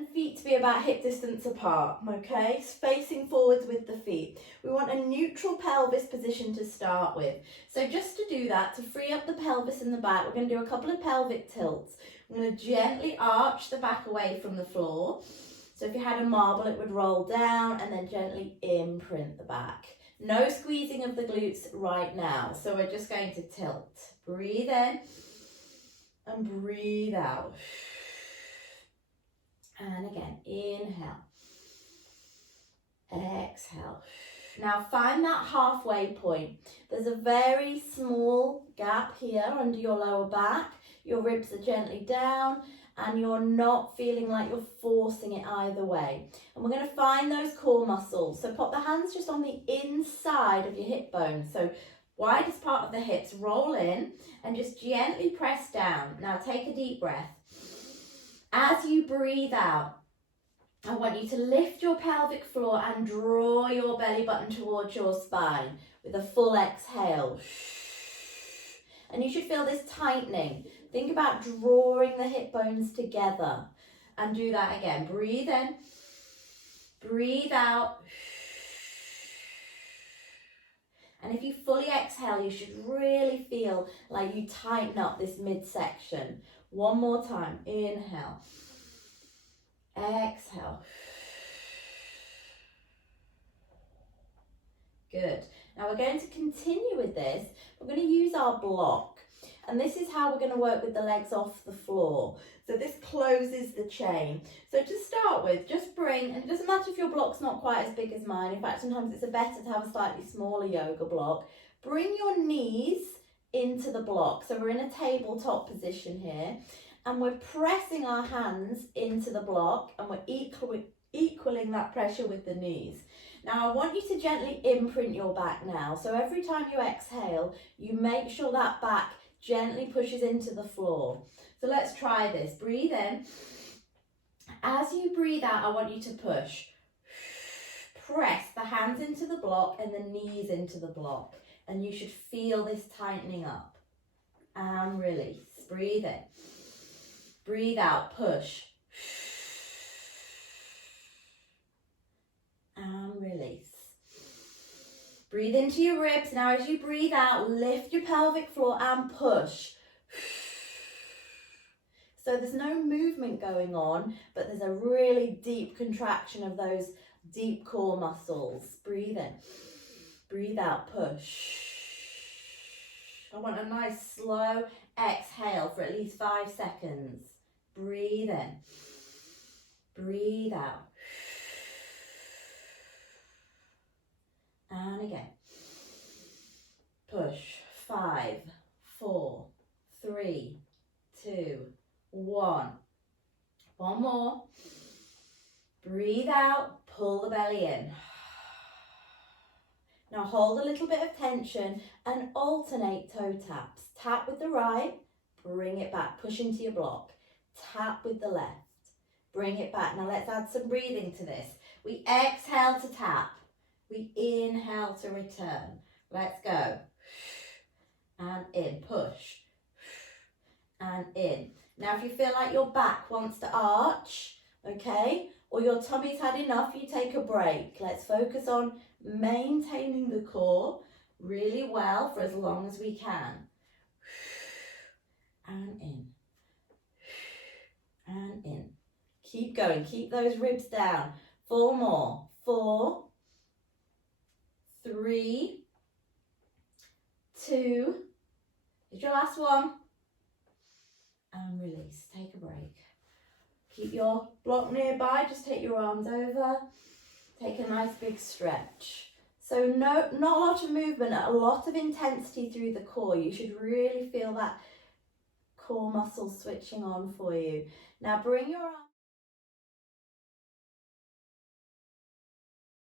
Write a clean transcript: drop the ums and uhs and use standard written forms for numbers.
and feet to be about hip distance apart, okay? Facing forwards with the feet. We want a neutral pelvis position to start with. So just to do that, to free up the pelvis in the back, we're going to do a couple of pelvic tilts. I'm going to gently arch the back away from the floor. So if you had a marble, it would roll down and then gently imprint the back. No squeezing of the glutes right now. So we're just going to tilt. Breathe in and breathe out. And again, inhale, exhale. Now find that halfway point. There's a very small gap here under your lower back. Your ribs are gently down and you're not feeling like you're forcing it either way. And we're going to find those core muscles. So pop the hands just on the inside of your hip bone. So widest part of the hips, roll in and just gently press down. Now take a deep breath. As you breathe out, I want you to lift your pelvic floor and draw your belly button towards your spine with a full exhale. And you should feel this tightening. Think about drawing the hip bones together and do that again. Breathe in, breathe out. And if you fully exhale, you should really feel like you tighten up this midsection. One more time. Inhale. Exhale. Good. Now we're going to continue with this. We're going to use our block. And this is how we're going to work with the legs off the floor. So this closes the chain. So to start with, just bring, and it doesn't matter if your block's not quite as big as mine. In fact, sometimes it's better to have a slightly smaller yoga block. Bring your knees into the block. So we're in a tabletop position here. And we're pressing our hands into the block and we're equaling that pressure with the knees. Now I want you to gently imprint your back now. So every time you exhale, you make sure that back gently pushes into the floor. So let's try this. Breathe in. As you breathe out, I want you to push. Press the hands into the block and the knees into the block. And you should feel this tightening up. And release. Breathe in. Breathe out. Push. And release. Breathe into your ribs. Now as you breathe out, lift your pelvic floor and push. So there's no movement going on, but there's a really deep contraction of those deep core muscles. Breathe in. Breathe out. Push. I want a nice slow exhale for at least 5 seconds. Breathe in. Breathe out. And again. Push. 5, 4, 3, 2, 1. One more. Breathe out. Pull the belly in. Now hold a little bit of tension and alternate toe taps. Tap with the right. Bring it back. Push into your block. Tap with the left. Bring it back. Now let's add some breathing to this. We exhale to tap. We inhale to return. Let's go. And in. Push. And in. Now if you feel like your back wants to arch, okay, or your tummy's had enough, you take a break. Let's focus on maintaining the core really well for as long as we can. And in. And in. Keep going. Keep those ribs down. 4 more. 4, 3, 2. Is your last one. And release. Take a break. Keep your block nearby. Just take your arms over. Take a nice big stretch. So not a lot of movement, a lot of intensity through the core. You should really feel that core muscle switching on for you. Now bring your arms